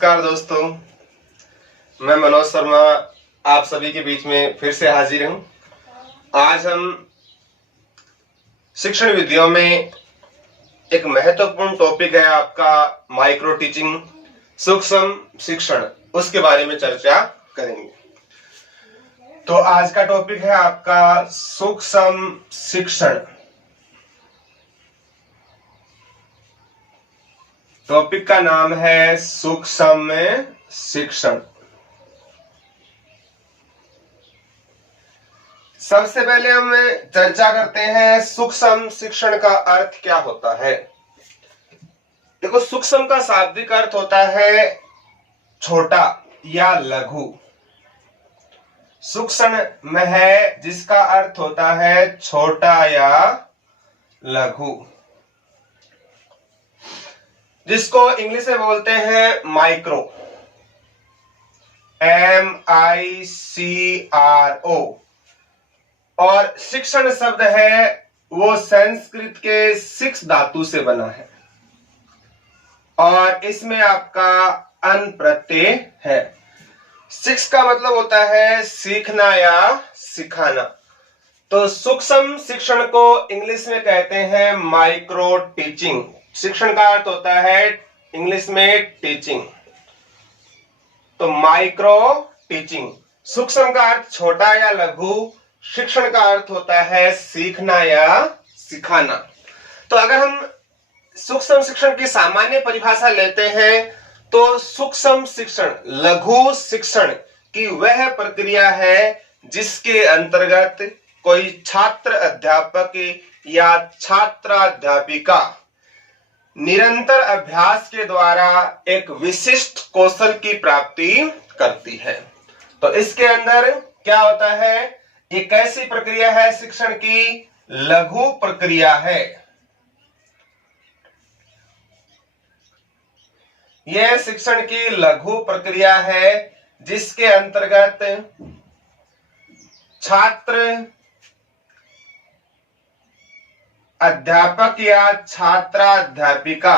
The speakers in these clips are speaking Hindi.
नमस्कार दोस्तों, मैं मनोज शर्मा आप सभी के बीच में फिर से हाजिर हूं। आज हम शिक्षण विधियों में एक महत्वपूर्ण टॉपिक है आपका माइक्रो टीचिंग, सूक्ष्म शिक्षण, उसके बारे में चर्चा करेंगे। तो आज का टॉपिक है आपका सूक्ष्म शिक्षण। टॉपिक का नाम है सूक्ष्म शिक्षण। सबसे पहले हम चर्चा करते हैं सूक्ष्म शिक्षण का अर्थ क्या होता है। देखो, सूक्ष्म का शाब्दिक अर्थ होता है छोटा या लघु। सूक्ष्म में है जिसका अर्थ होता है छोटा या लघु, जिसको इंग्लिश में बोलते हैं माइक्रो, MICRO। और शिक्षण शब्द है वो संस्कृत के शिक्ष धातु से बना है और इसमें आपका अन प्रत्यय है। शिक्ष का मतलब होता है सीखना या सिखाना। तो सूक्ष्म शिक्षण को इंग्लिश में कहते हैं माइक्रो टीचिंग। शिक्षण का अर्थ होता है इंग्लिश में टीचिंग, तो माइक्रो टीचिंग। सूक्ष्म का अर्थ छोटा या लघु, शिक्षण का अर्थ होता है सीखना या सिखाना। तो अगर हम सूक्ष्म शिक्षण की सामान्य परिभाषा लेते हैं तो सूक्ष्म शिक्षण, लघु शिक्षण की वह प्रक्रिया है जिसके अंतर्गत कोई छात्र अध्यापक या छात्राध्यापिका निरंतर अभ्यास के द्वारा एक विशिष्ट कौशल की प्राप्ति करती है। तो इसके अंदर क्या होता है, एक ऐसी प्रक्रिया है शिक्षण की, लघु प्रक्रिया है। यह शिक्षण की लघु प्रक्रिया है जिसके अंतर्गत छात्र अध्यापक या छात्राध्यापिका,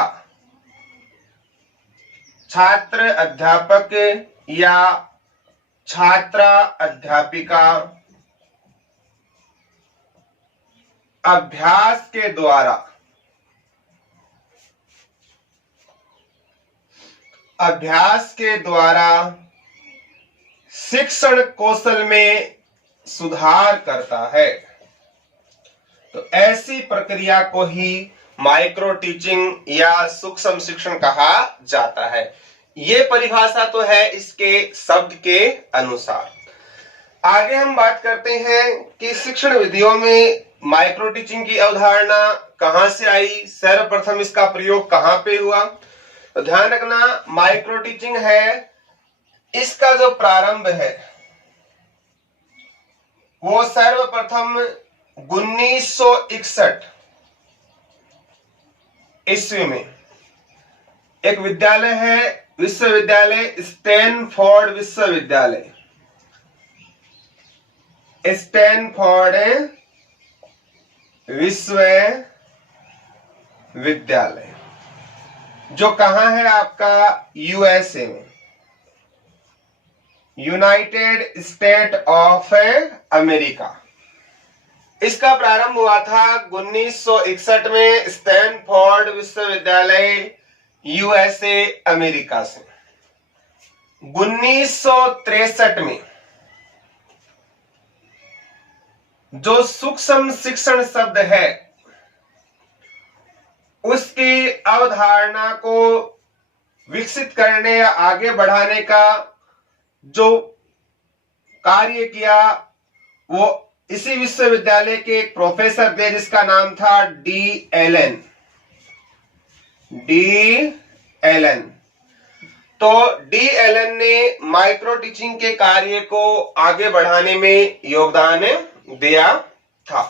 छात्र अध्यापक या छात्रा अध्यापिका अभ्यास के द्वारा शिक्षण कौशल में सुधार करता है। तो ऐसी प्रक्रिया को ही माइक्रो टीचिंग या सूक्ष्म शिक्षण कहा जाता है। ये परिभाषा तो है इसके शब्द के अनुसार। आगे हम बात करते हैं कि शिक्षण विधियों में माइक्रो टीचिंग की अवधारणा कहां से आई, सर्वप्रथम इसका प्रयोग कहां पे हुआ। तो ध्यान रखना, माइक्रो टीचिंग है, इसका जो प्रारंभ है वो सर्वप्रथम 1961 ईस्वी में एक विद्यालय है, विश्वविद्यालय स्टैनफोर्ड विश्वविद्यालय, स्टैनफोर्ड विश्वविद्यालय, जो कहां है आपका USA में, यूनाइटेड स्टेट ऑफ अमेरिका। इसका प्रारंभ हुआ था 1961 में स्टैनफोर्ड विश्वविद्यालय USA अमेरिका से। 1963 में जो सूक्ष्म शिक्षण शब्द है उसकी अवधारणा को विकसित करने या आगे बढ़ाने का जो कार्य किया वो इसी विश्वविद्यालय के एक प्रोफेसर थे जिसका नाम था डी एलन। तो डी एलन ने माइक्रो टीचिंग के कार्य को आगे बढ़ाने में योगदान दिया था।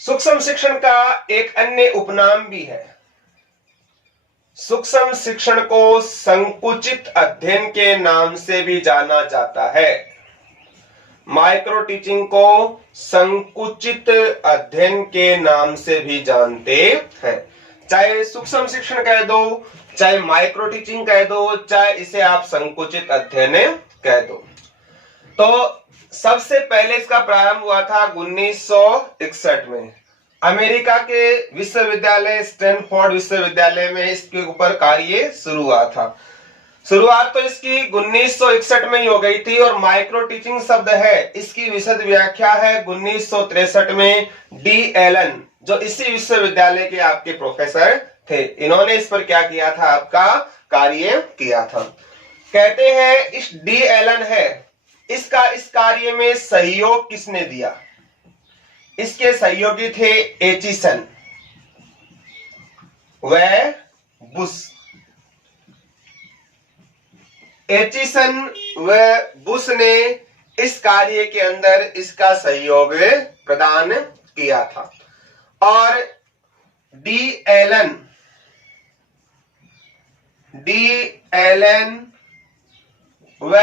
सूक्ष्म शिक्षण का एक अन्य उपनाम भी है। सूक्ष्म शिक्षण को संकुचित अध्ययन के नाम से भी जाना जाता है। माइक्रो टीचिंग को संकुचित अध्ययन के नाम से भी जानते हैं। चाहे सूक्ष्म शिक्षण कह दो, चाहे माइक्रो टीचिंग कह दो, चाहे इसे आप संकुचित अध्ययन कह दो। तो सबसे पहले इसका प्रारंभ हुआ था 1961 में अमेरिका के विश्वविद्यालय स्टैनफोर्ड विश्वविद्यालय में इसके ऊपर कार्य शुरू हुआ था। शुरुआत तो इसकी 1961 में ही हो गई थी और माइक्रो टीचिंग शब्द है इसकी विशद व्याख्या है 1963 में डी एलन, जो इसी विश्वविद्यालय के आपके प्रोफेसर थे, इन्होंने इस पर क्या किया था, आपका कार्य किया था। कहते हैं इस डी एलन है इसका इस कार्य में सहयोग किसने दिया? इसके सहयोगी थे एचिसन व बुश। एचिसन व बुश ने इस कार्य के अंदर इसका सहयोग प्रदान किया था और डी एलन व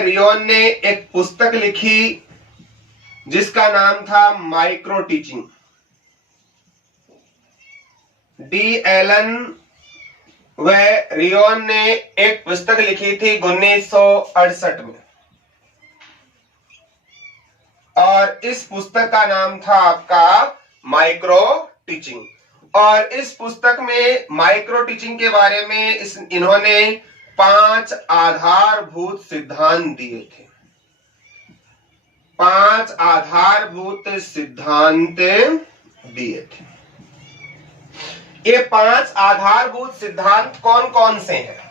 रियोन ने एक पुस्तक लिखी जिसका नाम था माइक्रो टीचिंग। डी एलन व रियोन ने एक पुस्तक लिखी थी 1968 में और इस पुस्तक का नाम था आपका माइक्रो टीचिंग। और इस पुस्तक में माइक्रो टीचिंग के बारे में इन्होंने 5 आधारभूत सिद्धांत दिए थे। 5 आधारभूत सिद्धांत दिए थे। ये 5 आधारभूत सिद्धांत कौन कौन से हैं?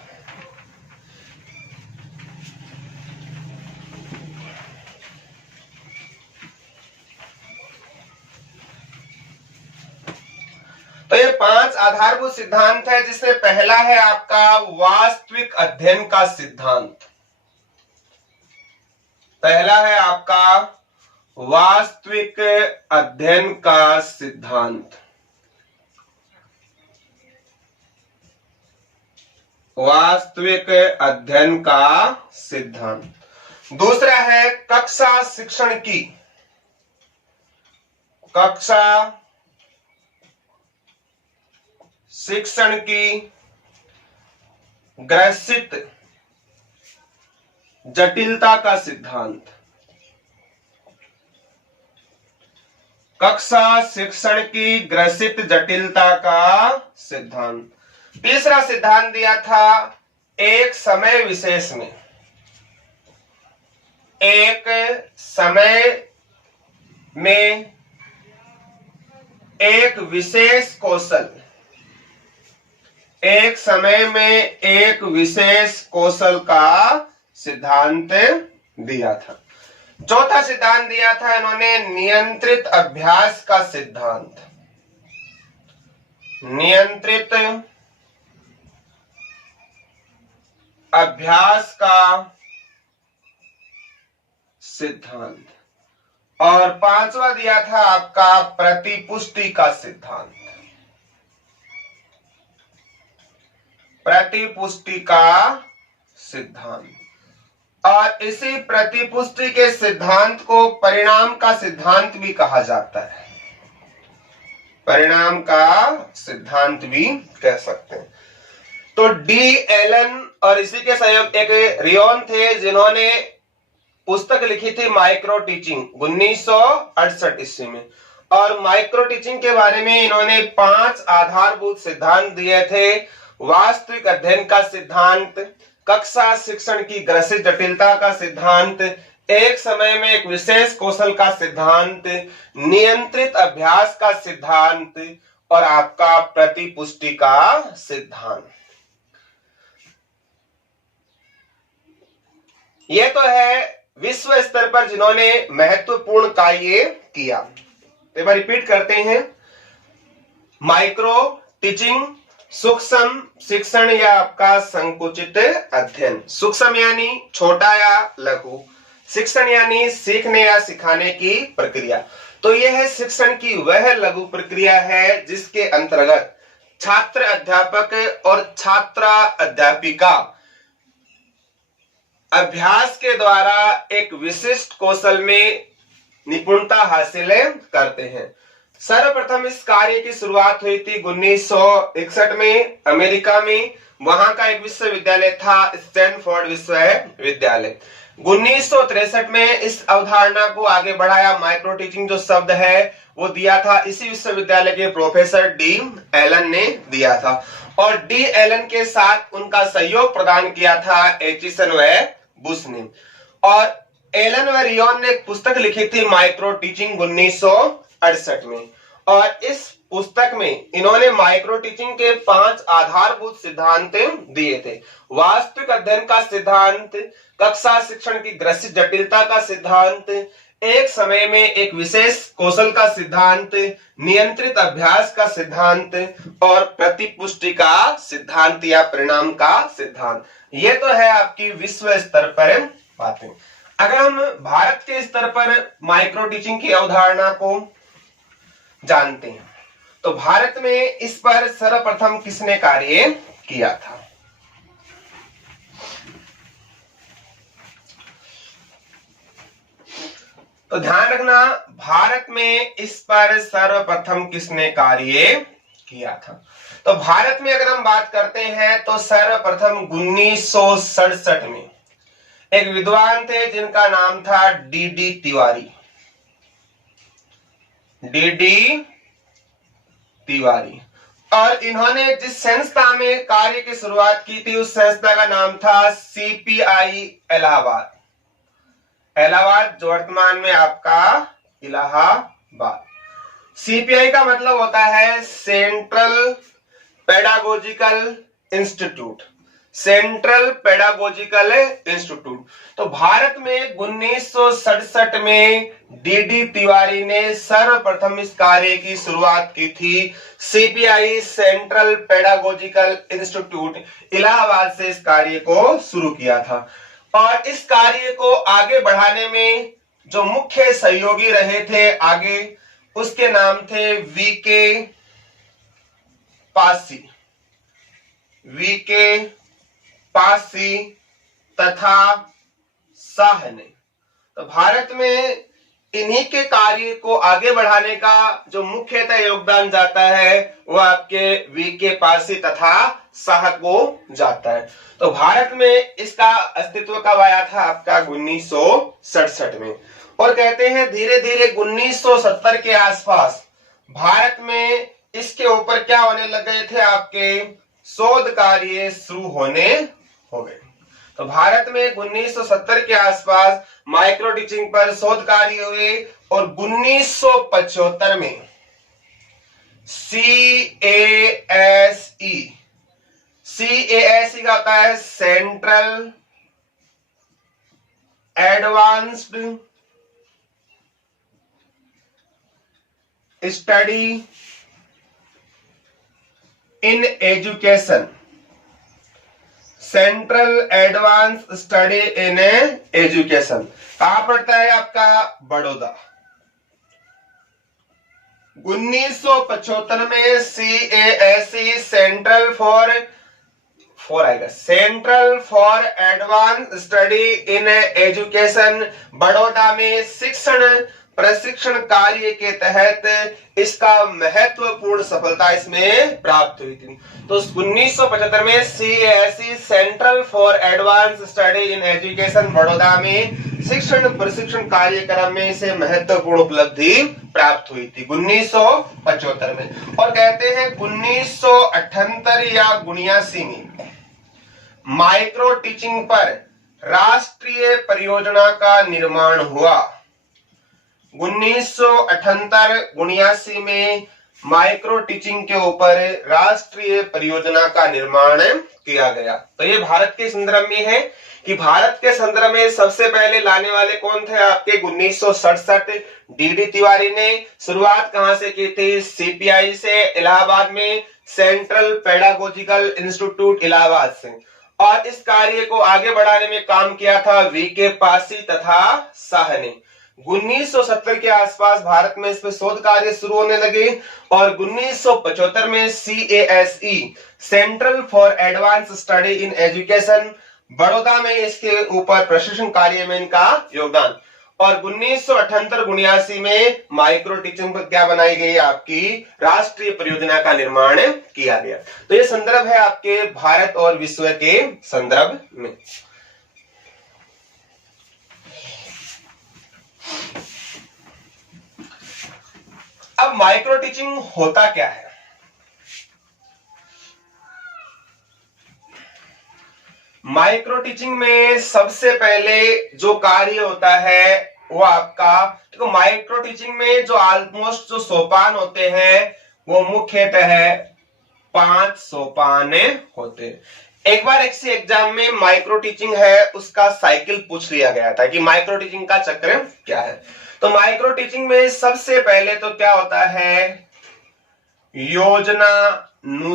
तो ये 5 आधारभूत सिद्धांत है, जिसमें पहला है आपका वास्तविक अध्ययन का सिद्धांत। पहला है आपका वास्तविक अध्ययन का सिद्धांत। वास्तविक अध्ययन का सिद्धांत। दूसरा है कक्षा शिक्षण की ग्रसित जटिलता का सिद्धांत। कक्षा शिक्षण की ग्रसित जटिलता का सिद्धांत। तीसरा सिद्धांत दिया था एक समय विशेष में एक विशेष कौशल का सिद्धांत दिया था। चौथा सिद्धांत दिया था इन्होंने नियंत्रित अभ्यास का सिद्धांत। नियंत्रित अभ्यास का सिद्धांत। और पांचवा दिया था आपका प्रतिपुष्टि का सिद्धांत। प्रतिपुष्टि का सिद्धांत। और इसी प्रतिपुष्टि के सिद्धांत को परिणाम का सिद्धांत भी कहा जाता है। परिणाम का सिद्धांत भी कह सकते हैं। तो डी एलन और इसी के सहयोग एक रियोन थे, जिन्होंने पुस्तक लिखी थी माइक्रो टीचिंग 1968 ईस्वी में। और माइक्रो टीचिंग के बारे में इन्होंने 5 आधारभूत सिद्धांत दिए थे। वास्तविक अध्ययन का सिद्धांत, कक्षा शिक्षण की ग्रसित जटिलता का सिद्धांत, एक समय में एक विशेष कौशल का सिद्धांत, नियंत्रित अभ्यास का सिद्धांत और आपका प्रतिपुष्टि का सिद्धांत। यह तो है विश्व स्तर पर जिन्होंने महत्वपूर्ण कार्य किया। तो एक बार रिपीट करते हैं। माइक्रो टीचिंग, सूक्ष्म शिक्षण या आपका संकुचित अध्ययन। सूक्ष्म यानी छोटा या लघु, शिक्षण यानी सीखने या सिखाने की प्रक्रिया। तो यह है शिक्षण की वह लघु प्रक्रिया है जिसके अंतर्गत छात्र अध्यापक और छात्रा अध्यापिका अभ्यास के द्वारा एक विशिष्ट कौशल में निपुणता हासिल करते हैं। सर्वप्रथम इस कार्य की शुरुआत हुई थी 1961 में अमेरिका में। वहां का एक विश्वविद्यालय था स्टैनफोर्ड विश्वविद्यालय। 1963 में इस अवधारणा को आगे बढ़ाया। माइक्रो टीचिंग जो शब्द है वो दिया था इसी विश्वविद्यालय के प्रोफेसर डी एलन ने दिया था, और डी एलन के साथ उनका सहयोग प्रदान किया था एचिसन व बुश ने। और एलन व रियोन ने एक पुस्तक लिखी थी माइक्रो टीचिंग 1968 में, और इस पुस्तक में इन्होंने माइक्रो टीचिंग के 5 आधारभूत सिद्धांत दिए थे। वास्तविक अध्ययन का सिद्धांत, कक्षा शिक्षण की ग्रसित जटिलता का सिद्धांत, एक समय में एक विशेष कौशल का सिद्धांत, नियंत्रित अभ्यास का सिद्धांत और प्रतिपुष्टि का सिद्धांत या परिणाम का सिद्धांत। ये तो है आपकी विश्व स्तर पर बातें। अगर हम भारत के स्तर पर माइक्रो टीचिंग की अवधारणा को जानते हैं तो भारत में इस पर सर्वप्रथम किसने कार्य किया था? तो ध्यान रखना, भारत में इस पर सर्वप्रथम किसने कार्य किया था? तो भारत में अगर हम बात करते हैं तो सर्वप्रथम 1967 में एक विद्वान थे जिनका नाम था डी तिवारी। डी तिवारी, और इन्होंने जिस संस्था में कार्य की शुरुआत की थी उस संस्था का नाम था सीपीआई इलाहाबाद। इलाहाबाद जो वर्तमान में आपका इलाहाबाद। सीपीआई का मतलब होता है central pedagogical institute. Central pedagogical institute. तो भारत में 1967 में डी तिवारी ने सर्वप्रथम इस कार्य की शुरुआत की थी। CPI central pedagogical institute Allahabad से इस कार्य को शुरू किया था, और इस कार्य को आगे बढ़ाने में जो मुख्य सहयोगी रहे थे आगे, उसके नाम थे वीके पासी। वीके पासी तथा शाह ने। तो भारत में इन्हीं के कार्य को आगे बढ़ाने का जो मुख्यतः योगदान जाता है वो आपके वीके पासी तथा शाह को जाता है। तो भारत में इसका अस्तित्व कब आया था? आपका 1967 में। और कहते हैं धीरे धीरे 1970 के आसपास भारत में इसके ऊपर क्या होने लग गए थे? आपके शोध कार्य शुरू होने हो गए। तो भारत में 1970 के आसपास माइक्रो टीचिंग पर शोध कार्य हुए, और 1975 में CASE का होता है central advanced study in education. Central advance study in education कहां पड़ता है? आपका बड़ौदा। 1975 में CASE central for advance study in education Baroda में शिक्षण प्रशिक्षण कार्य के तहत इसका महत्वपूर्ण सफलता इसमें प्राप्त हुई थी। तो 1975 में CASE central for advance study in education Baroda में शिक्षण प्रशिक्षण कार्यक्रम में इसे महत्वपूर्ण उपलब्धि प्राप्त हुई थी 1975 में। और कहते हैं 1978 या 1979 में माइक्रो टीचिंग पर राष्ट्रीय परियोजना का निर्माण हुआ। 1978-79 में माइक्रो टीचिंग के ऊपर राष्ट्रीय परियोजना का निर्माण किया गया। तो ये भारत के संदर्भ में है कि भारत के संदर्भ में सबसे पहले लाने वाले कौन थे? आपके 1967 डी तिवारी ने। शुरुआत कहां से की थी? सीपीआई से, इलाहाबाद में सेंट्रल पेडागोजिकल इंस्टीट्यूट इलाहाबाद से। और इस कार्य को आगे बढ़ाने में काम किया था वीके पासी तथा शाह ने। 1970 के आसपास भारत में इस पर शोध कार्य शुरू होने लगे, और 1975 में CASE central for advance study in education Baroda में इसके ऊपर प्रशिक्षण कार्य में इनका योगदान। और 1978-79 में माइक्रो टीचिंग पर क्या बनाई गई, आपकी राष्ट्रीय परियोजना का निर्माण किया गया। तो ये संदर्भ है आपके भारत और विश्व के संदर्भ में। अब माइक्रो टीचिंग होता क्या है? माइक्रो टीचिंग में सबसे पहले जो कार्य होता है वो आपका, देखो माइक्रो टीचिंग में जो ऑलमोस्ट जो सोपान होते हैं वो मुख्यतः 5 सोपान होते हैं। एक बार किसी एग्जाम में माइक्रो टीचिंग है उसका साइकिल पूछ लिया गया था कि माइक्रो टीचिंग का चक्र क्या है। तो माइक्रो टीचिंग में सबसे पहले तो क्या होता है, योजनानुसार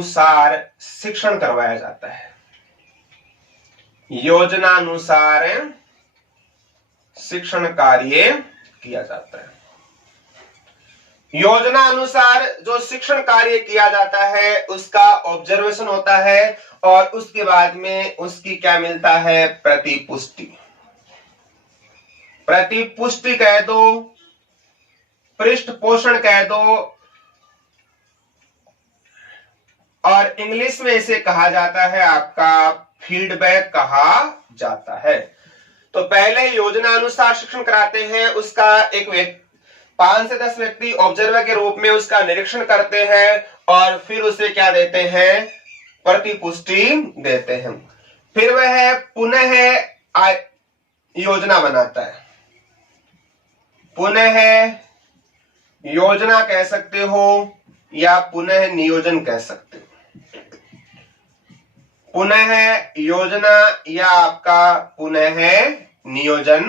शिक्षण करवाया जाता है। योजनानुसार शिक्षण कार्य किया जाता है। योजना अनुसार जो शिक्षण कार्य किया जाता है उसका ऑब्जर्वेशन होता है और उसके बाद में उसकी क्या मिलता है, प्रतिपुष्टि। प्रतिपुष्टि कह दो, पृष्ठ पोषण कह दो, और इंग्लिश में इसे कहा जाता है आपका फीडबैक कहा जाता है। तो पहले योजना अनुसार शिक्षण कराते हैं, उसका एक 5 से 10 व्यक्ति ऑब्जर्वर के रूप में उसका निरीक्षण करते हैं और फिर उसे क्या देते हैं, प्रतिपुष्टि देते हैं। फिर वह पुनः योजना बनाता है। पुनः योजना कह सकते हो या पुनः नियोजन कह सकते हो। पुनः योजना या आपका पुनः नियोजन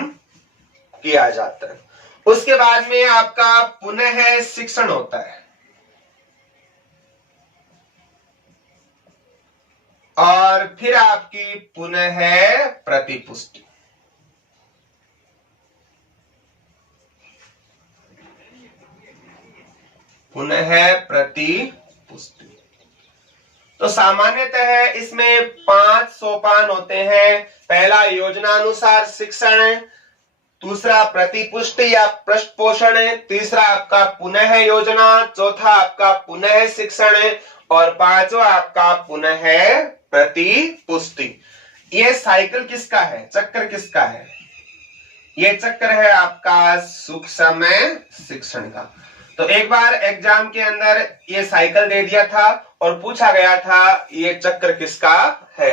किया जाता है। उसके बाद में आपका पुनः शिक्षण होता है और फिर आपकी पुनः प्रतिपुष्टि। पुनः प्रतिपुष्टि। तो सामान्यतः इसमें 5 सोपान होते हैं। पहला योजनानुसार शिक्षण, दूसरा प्रतिपुष्टि या पृष्ठ पोषण, तीसरा आपका पुनः योजना, चौथा आपका पुनः शिक्षण और पांचवा आपका पुनः प्रतिपुष्टि। ये साइकिल किसका है, चक्र किसका है? ये चक्र है आपका सूक्ष्म शिक्षण का। तो एक बार एग्जाम के अंदर ये साइकिल दे दिया था और पूछा गया था ये चक्र किसका है।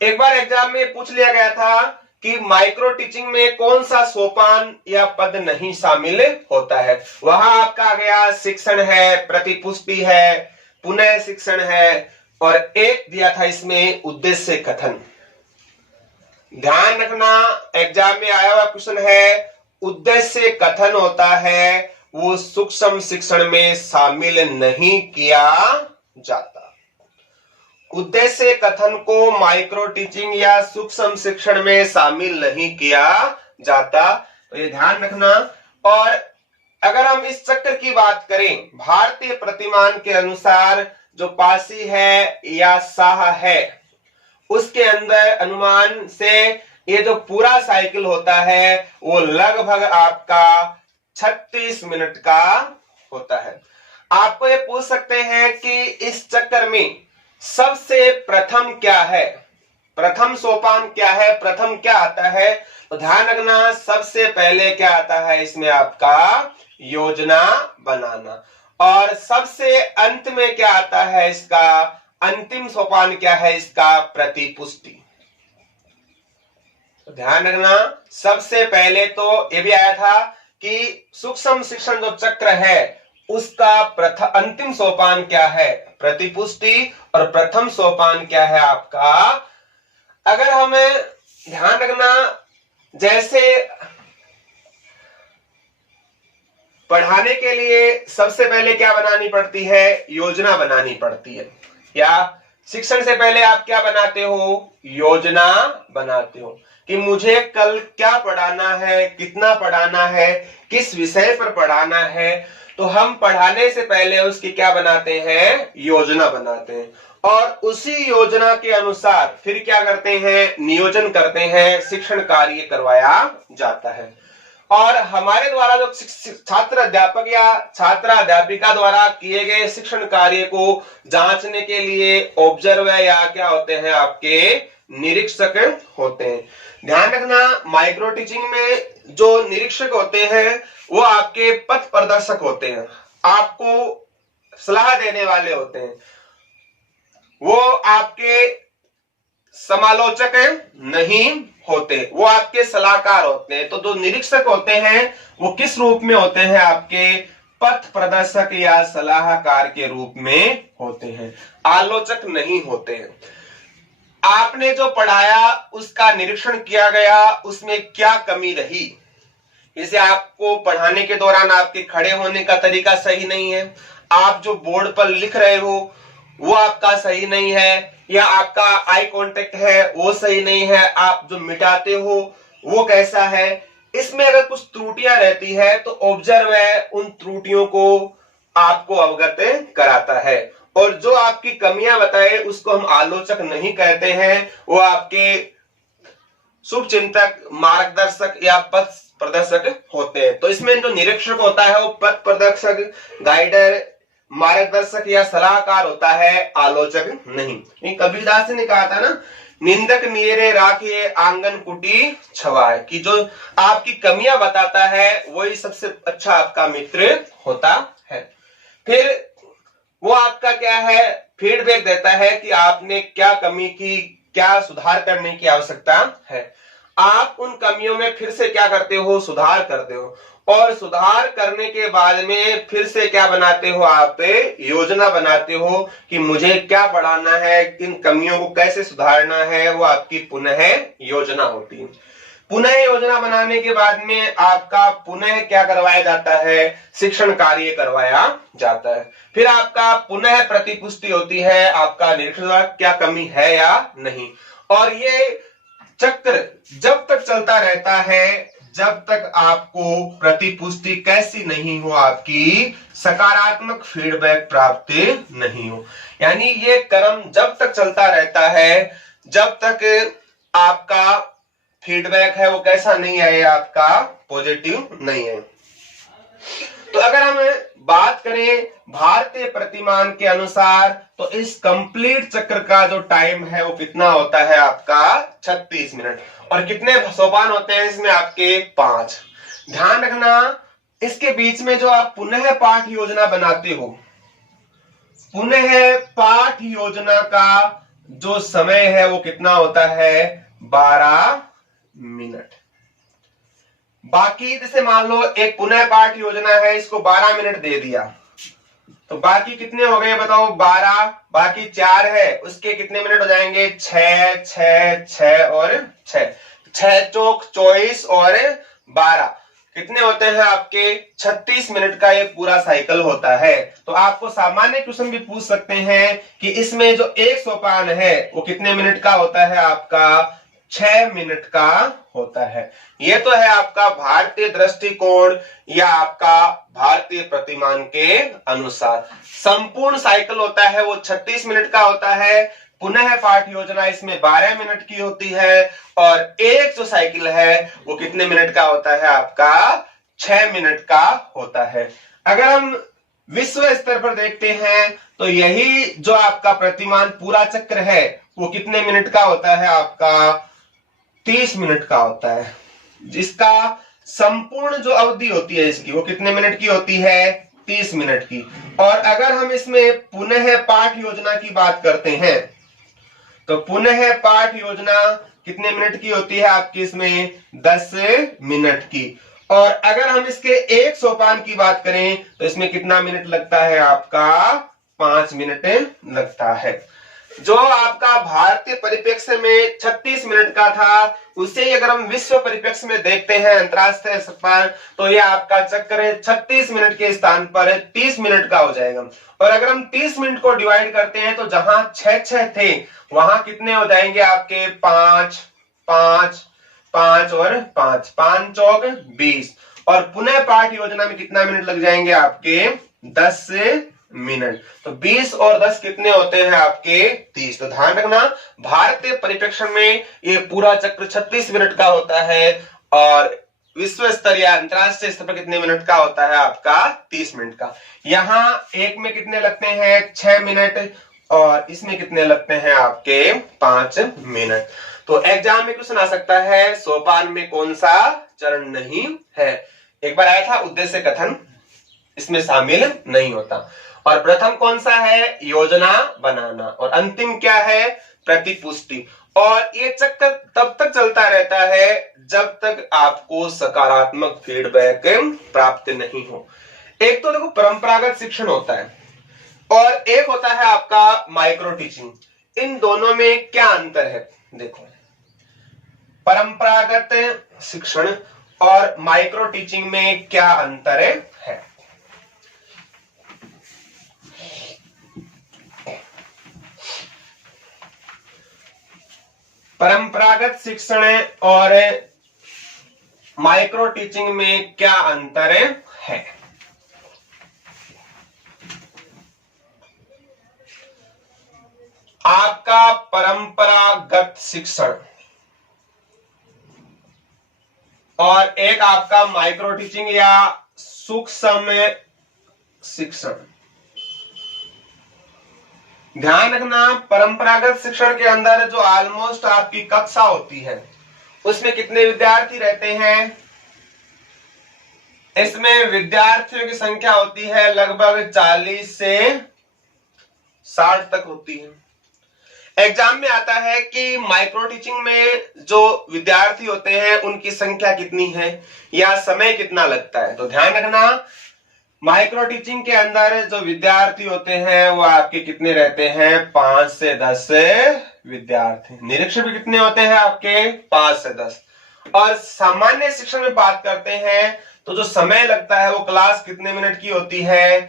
एक बार एग्जाम में पूछ लिया गया था कि माइक्रो टीचिंग में कौन सा सोपान या पद नहीं शामिल होता है। वहां आपका आ गया शिक्षण है, प्रतिपुष्टि है, पुनः शिक्षण है और एक दिया था इसमें उद्देश्य कथन। ध्यान रखना, एग्जाम में आया हुआ क्वेश्चन है, उद्देश्य कथन होता है वो सूक्ष्म शिक्षण में शामिल नहीं किया जाता। उद्देश्य कथन को माइक्रो टीचिंग या सूक्ष्म शिक्षण में शामिल नहीं किया जाता, तो ये ध्यान रखना। और अगर हम इस चक्र की बात करें, भारतीय प्रतिमान के अनुसार जो पासी है या साह है उसके अंदर अनुमान से ये जो पूरा साइकिल होता है वो लगभग आपका 36 मिनट का होता है। आपको ये पूछ सकते हैं कि इस चक्कर में सबसे प्रथम क्या है, प्रथम सोपान क्या है, प्रथम क्या आता है? तो ध्यान रखना, सबसे पहले क्या आता है इसमें आपका योजना बनाना और सबसे अंत में क्या आता है इसका अंतिम सोपान क्या है इसका प्रतिपुष्टि। तो ध्यान रखना, सबसे पहले तो ये भी आया था कि सूक्ष्म शिक्षण जो चक्र है उसका अंतिम सोपान क्या है, प्रतिपुष्टि, और प्रथम सोपान क्या है आपका। अगर हमें ध्यान रखना, जैसे पढ़ाने के लिए सबसे पहले क्या बनानी पड़ती है, योजना बनानी पड़ती है। या शिक्षण से पहले आप क्या बनाते हो, योजना बनाते हो कि मुझे कल क्या पढ़ाना है, कितना पढ़ाना है, किस विषय पर पढ़ाना है। तो हम पढ़ाने से पहले उसकी क्या बनाते हैं, योजना बनाते हैं और उसी योजना के अनुसार फिर क्या करते हैं, नियोजन करते हैं, शिक्षण कार्य करवाया जाता है। और हमारे द्वारा जो छात्र अध्यापक या छात्र अध्यापिका द्वारा किए गए शिक्षण कार्य को जांचने के लिए ऑब्जर्वर या क्या होते हैं आपके निरीक्षक होते हैं। ध्यान रखना, माइक्रो टीचिंग में जो निरीक्षक होते हैं वो आपके पथ प्रदर्शक होते हैं, आपको सलाह देने वाले होते हैं, वो आपके समालोचक नहीं होते, वो आपके सलाहकार होते हैं। तो जो निरीक्षक होते हैं वो किस रूप में होते हैं? आपके पथ प्रदर्शक या सलाहकार के रूप में होते हैं, आलोचक नहीं होते हैं। आपने जो पढ़ाया उसका निरीक्षण किया गया, उसमें क्या कमी रही, जैसे आपको पढ़ाने के दौरान आपके खड़े होने का तरीका सही नहीं है, आप जो बोर्ड पर लिख रहे हो वो आपका सही नहीं है, या आपका आई कांटेक्ट है वो सही नहीं है, आप जो मिटाते हो वो कैसा है, इसमें अगर कुछ त्रुटियां रहती है तो ऑब्जर्वर उन त्रुटियों को आपको अवगत कराता है। और जो आपकी कमियां बताए उसको हम आलोचक नहीं कहते हैं, वो आपके शुभचिंतक, मार्गदर्शक या पथ प्रदर्शक होते हैं। तो इसमें जो निरीक्षक होता है वो पथ प्रदर्शक, गाइडर, मार्गदर्शक या सलाहकार होता है, आलोचक नहीं। कबीरदास ने कहा था ना, निंदक नियरे राखे आंगन कुटी छवाए, कि जो आपकी कमियां बताता है वही सबसे अच्छा आपका मित्र होता है। फिर वो आपका क्या है, फीडबैक देता है कि आपने क्या कमी की, क्या सुधार करने की आवश्यकता है। आप उन कमियों में फिर से क्या करते हो, सुधार करते हो, और सुधार करने के बाद में फिर से क्या बनाते हो, आप योजना बनाते हो कि मुझे क्या पढ़ाना है, किन कमियों को कैसे सुधारना है, वो आपकी पुनः योजना होती है। पुनः योजना बनाने के बाद में आपका पुनः क्या करवाया जाता है, शिक्षण कार्य करवाया जाता है। फिर आपका पुनः प्रतिपुष्टि होती है, आपका निरीक्षण क्या कमी है या नहीं। और ये चक्र जब तक चलता रहता है जब तक आपको प्रतिपुष्टि कैसी नहीं हो, आपकी सकारात्मक फीडबैक प्राप्त नहीं हो। यानी ये क्रम जब तक चलता रहता है जब तक आपका फीडबैक है वो कैसा नहीं है, आपका पॉजिटिव नहीं है। तो अगर हम बात करें भारतीय प्रतिमान के अनुसार तो इस कंप्लीट चक्र का जो टाइम है वो कितना होता है, आपका 36 मिनट। और कितने सोपान होते हैं इसमें, आपके 5। ध्यान रखना, इसके बीच में जो आप पुनः पाठ योजना बनाते हो, पुनः पाठ योजना का जो समय है वो कितना होता है, 12 मिनट। बाकी जैसे मान लो एक पुनः पाठ योजना है, इसको 12 मिनट दे दिया, तो बाकी कितने हो गए बताओ, 12, बाकी 4 है, उसके कितने मिनट हो जाएंगे, 6 6 6 और 6, 6 चौक 24 और 12 कितने होते हैं आपके 36 मिनट का ये पूरा साइकिल होता है। तो आपको सामान्य क्वेश्चन भी पूछ सकते हैं कि इसमें जो एक सोपान है वो कितने मिनट का होता है, आपका 6 मिनट का होता है। ये तो है आपका भारतीय दृष्टिकोण या आपका भारतीय प्रतिमान के अनुसार। संपूर्ण साइकिल होता है वो 36 मिनट का होता है, पुनः पाठ योजना इसमें 12 मिनट की होती है, और एक जो साइकिल है वो कितने मिनट का होता है, आपका 6 मिनट का होता है। अगर हम विश्व स्तर पर देखते हैं तो यही जो आपका प्रतिमान पूरा चक्र है वो कितने मिनट का होता है, आपका 30 मिनट का होता है। जिसका संपूर्ण जो अवधि होती है इसकी वो कितने मिनट की होती है, 30 मिनट की। और अगर हम इसमें पुनः पाठ योजना की बात करते हैं तो पुनः पाठ योजना कितने मिनट की होती है आपकी, इसमें 10 मिनट की। और अगर हम इसके एक सोपान की बात करें तो इसमें कितना मिनट लगता है, आपका 5 मिनट लगता है। जो आपका भारतीय परिप्रेक्ष्य में 36 मिनट का था, उसे अगर हम विश्व परिप्रेक्ष्य में देखते हैं अंतरराष्ट्रीय स्तर पर, तो यह आपका चक्र 36 मिनट के स्थान पर 30 मिनट का हो जाएगा। और अगर हम 30 मिनट को डिवाइड करते हैं तो जहां 6 थे वहां कितने हो जाएंगे आपके 5 5 5 और 5, 5 चौक 20। और पुनः पाठ योजना में कितना मिनट लग जाएंगे आपके 10 मिनट। तो 20 और 10 कितने होते हैं आपके 30। तो ध्यान रखना, भारतीय परिप्रेक्ष्य में ये पूरा चक्र 36 मिनट का होता है और विश्व स्तर या अंतरराष्ट्रीय स्तर पर कितने मिनट का होता है आपका 30 मिनट का। यहाँ एक में कितने लगते हैं 6 मिनट और इसमें कितने लगते हैं आपके 5 मिनट। तो एग्जाम में क्वेश्चन आ सकता है सोपान में कौन सा चरण नहीं है। एक बार आया था उद्देश्य कथन, इसमें शामिल नहीं होता। और प्रथम कौन सा है योजना बनाना और अंतिम क्या है प्रतिपुष्टि। और ये चक्कर तब तक चलता रहता है जब तक आपको सकारात्मक फीडबैक प्राप्त नहीं हो। एक तो देखो परंपरागत शिक्षण होता है और एक होता है आपका माइक्रो टीचिंग। इन दोनों में क्या अंतर है देखो, परंपरागत शिक्षण और माइक्रो टीचिंग में क्या अंतर है। परंपरागत शिक्षण और माइक्रो टीचिंग में क्या अंतर है। आपका परंपरागत शिक्षण और एक आपका माइक्रो टीचिंग या सूक्ष्म शिक्षण। ध्यान रखना परंपरागत शिक्षण के अंदर जो ऑलमोस्ट आपकी कक्षा होती है उसमें कितने विद्यार्थी रहते हैं, इसमें विद्यार्थियों की संख्या होती है लगभग 40 से 60 तक होती है। एग्जाम में आता है कि माइक्रो टीचिंग में जो विद्यार्थी होते हैं उनकी संख्या कितनी है या समय कितना लगता है। तो ध्यान रखना माइक्रो टीचिंग के अंदर जो विद्यार्थी होते हैं वो आपके कितने रहते हैं 5 से 10 विद्यार्थी। निरीक्षक भी कितने होते हैं आपके 5 से 10। और सामान्य शिक्षण में बात करते हैं तो जो समय लगता है वो क्लास कितने मिनट की होती है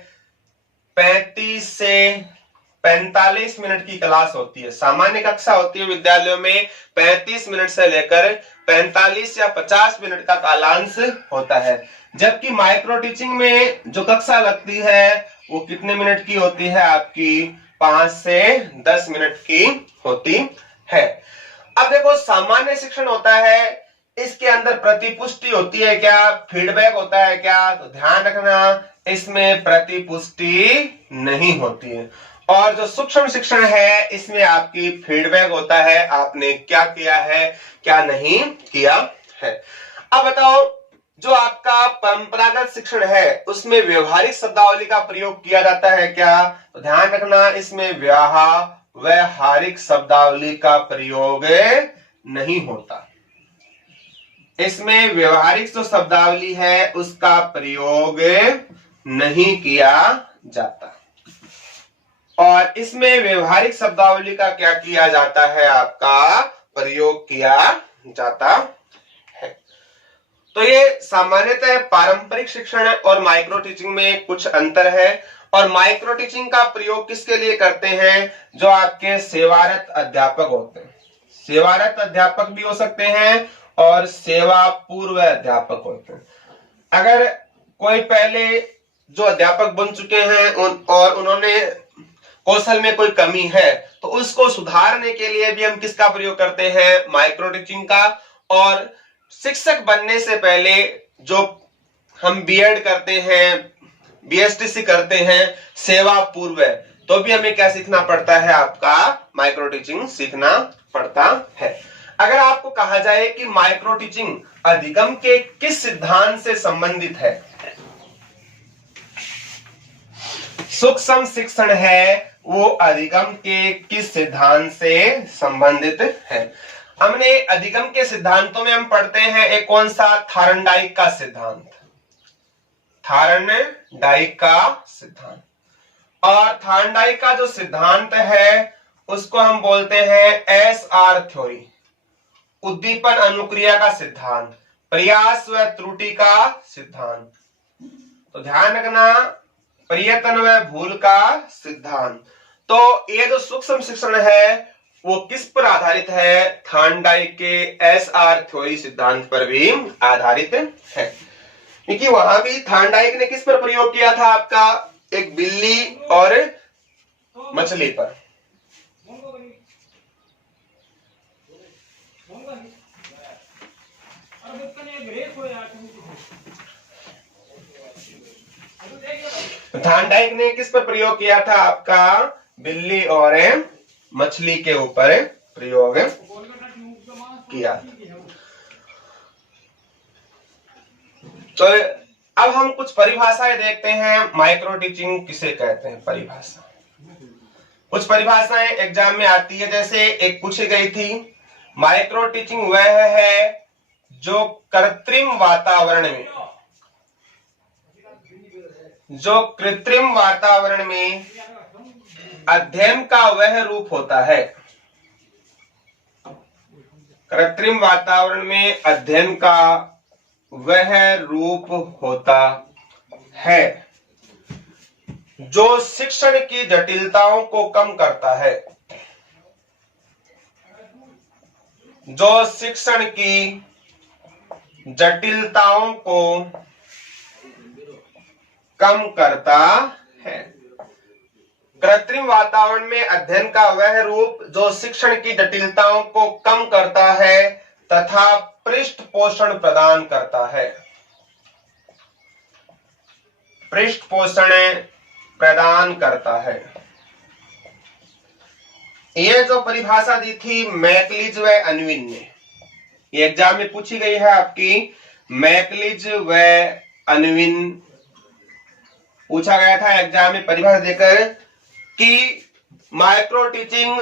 35 से 45 मिनट की क्लास होती है। सामान्य कक्षा होती है विद्यालयों में 35 मिनट से लेकर 45 या 50 मिनट का कालांश होता है। जबकि माइक्रो टीचिंग में जो कक्षा लगती है वो कितने मिनट की होती है आपकी 5 से 10 मिनट की होती है। अब देखो सामान्य शिक्षण होता है इसके अंदर प्रतिपुष्टि होती है क्या, फीडबैक होता है क्या। तो ध्यान रखना इसमें प्रतिपुष्टि नहीं होती है। और जो सूक्ष्म शिक्षण है इसमें आपकी फीडबैक होता है आपने क्या किया है क्या नहीं किया है। अब बताओ जो आपका परंपरागत शिक्षण है उसमें व्यवहारिक शब्दावली का प्रयोग किया जाता है क्या। तो ध्यान रखना इसमें व्यवहारिक शब्दावली का प्रयोग नहीं होता। इसमें व्यवहारिक जो शब्दावली है उसका प्रयोग नहीं किया जाता। और इसमें व्यवहारिक शब्दावली का क्या किया जाता है आपका प्रयोग किया जाता है। तो ये सामान्यतः पारंपरिक शिक्षण और माइक्रो टीचिंग में कुछ अंतर है। और माइक्रो टीचिंग का प्रयोग किसके लिए करते हैं, जो आपके सेवारत अध्यापक होते हैं। सेवारत अध्यापक भी हो सकते हैं और सेवा पूर्व अध्यापक होते हैं। अगर कोई पहले जो अध्यापक बन चुके हैं और उन्होंने कौशल में कोई कमी है तो उसको सुधारने के लिए भी हम किसका प्रयोग करते हैं, माइक्रो टीचिंग का। और शिक्षक बनने से पहले जो हम बीएड करते हैं, बीएसटीसी करते हैं, सेवा पूर्व, तो भी हमें क्या सीखना पड़ता है, आपका माइक्रो टीचिंग सीखना पड़ता है। अगर आपको कहा जाए कि माइक्रो टीचिंग अधिगम के किस सिद्धांत से संबंधित है, सूक्ष्म शिक्षण है वो अधिगम के किस सिद्धांत से संबंधित है। हमने अधिगम के सिद्धांतों में हम पढ़ते हैं एक कौन सा, थार्नडाइक का सिद्धांत, थार्नडाइक का सिद्धांत। और थार्नडाइक का जो सिद्धांत है उसको हम बोलते हैं एसआर थ्योरी, उद्दीपन अनुक्रिया का सिद्धांत, प्रयास व त्रुटि का सिद्धांत। तो ध्यान रखना प्रयत्न व भूल का सिद्धांत। तो ये जो सूक्ष्म शिक्षण है वो किस पर आधारित है, थार्नडाइक के एसआर थ्योरी सिद्धांत पर भी आधारित है। क्योंकि वहां भी थार्नडाइक ने किस पर प्रयोग किया था, आपका एक बिल्ली और मछली पर। थान डाइक ने किस पर प्रयोग किया था? आपका बिल्ली और मछली के ऊपर प्रयोग किया। तो अब हम कुछ परिभाषाएं देखते हैं। माइक्रो टीचिंग किसे कहते हैं? परिभाषा, कुछ परिभाषाएं एग्जाम में आती है। जैसे एक पूछी गई थी, माइक्रो टीचिंग वह है जो कृत्रिम वातावरण में अध्ययन का वह रूप होता है। कृत्रिम वातावरण में अध्ययन का वह रूप होता है जो शिक्षण की जटिलताओं को कम करता है। जो शिक्षण की जटिलताओं को कम करता है। कृत्रिम वातावरण में अध्ययन का वह रूप जो शिक्षण की जटिलताओं को कम करता है तथा पृष्ठपोषण प्रदान करता है। पृष्ठपोषण प्रदान करता है। यह जो परिभाषा दी थी मैकलिज व अनविन ने, ये एग्जाम में पूछी गई है आपकी। मैकलिज व अनविन पूछा गया था एग्जाम में परिभाषा देकर कि माइक्रो टीचिंग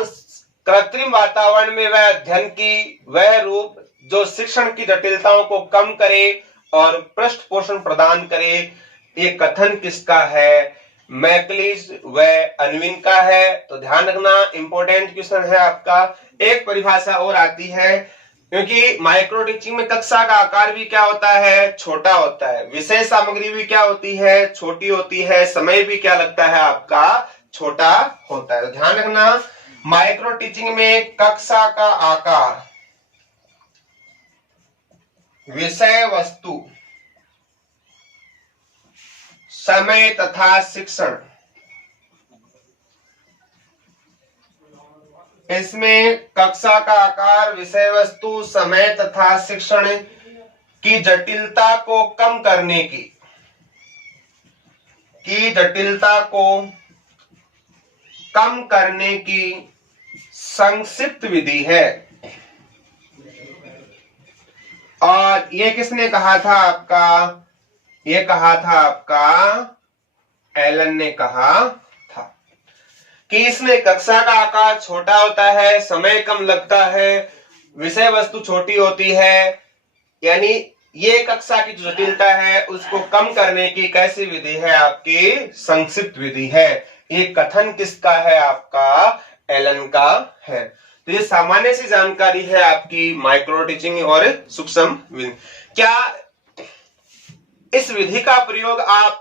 कृत्रिम वातावरण में वह अध्ययन की वह रूप जो शिक्षण की जटिलताओं को कम करे और पृष्ठपोषण प्रदान करे। ये कथन किसका है? मैकलिज व अनविन का है। तो ध्यान रखना, इंपॉर्टेंट क्वेश्चन है आपका। एक परिभाषा और आती है, क्योंकि माइक्रो टीचिंग में कक्षा का आकार भी क्या होता है? छोटा होता है। विषय सामग्री भी क्या होती है? छोटी होती है। समय भी क्या लगता है आपका? छोटा होता है। तो ध्यान रखना, माइक्रो टीचिंग में कक्षा का आकार, विषय वस्तु, समय तथा शिक्षण, इसमें कक्षा का आकार, विषय वस्तु, समय तथा शिक्षण की जटिलता को कम करने की संक्षिप्त विधि है। और ये किसने कहा था आपका? ये कहा था आपका एलन ने कहा था कि इसमें कक्षा का आकार छोटा होता है, समय कम लगता है, विषय वस्तु छोटी होती है। यानी ये कक्षा की जो जटिलता है उसको कम करने की कैसी विधि है? आपकी संक्षिप्त विधि है। ये कथन किसका है? आपका एलन का है। तो ये सामान्य सी जानकारी है आपकी माइक्रो टीचिंग और सूक्ष्म विधि। क्या इस विधि का प्रयोग आप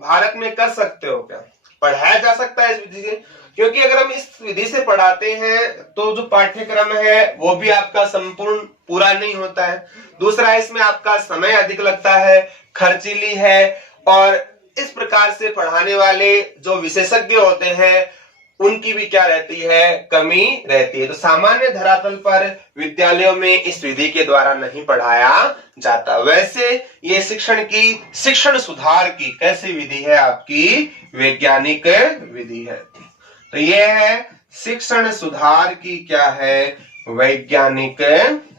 भारत में कर सकते हो? क्या पढ़ाया जा सकता है इस विधि से? क्योंकि अगर हम इस विधि से पढ़ाते हैं तो जो पाठ्यक्रम है वो भी आपका संपूर्ण पूरा नहीं होता है। दूसरा, इसमें आपका समय अधिक लगता है, खर्चीली है, और इस प्रकार से पढ़ाने वाले जो विशेषज्ञ होते हैं उनकी भी क्या रहती है? कमी रहती है। तो सामान्य धरातल पर विद्यालयों में इस विधि के द्वारा नहीं पढ़ाया जाता। वैसे ये शिक्षण सुधार की कैसी विधि है? आपकी वैज्ञानिक विधि है। तो ये है शिक्षण सुधार की क्या है? वैज्ञानिक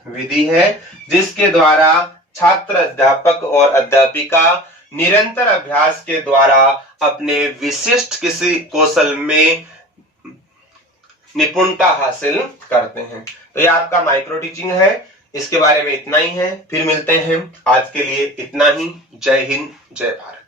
विधि है, जिसके द्वारा छात्र, अध्यापक और अध्यापिका निरंतर अभ्यास के द्वारा अपने विशिष्ट किसी कौशल में निपुणता हासिल करते हैं। तो ये आपका माइक्रो टीचिंग है। इसके बारे में इतना ही है। फिर मिलते हैं। आज के लिए इतना ही। जय हिंद, जय भारत।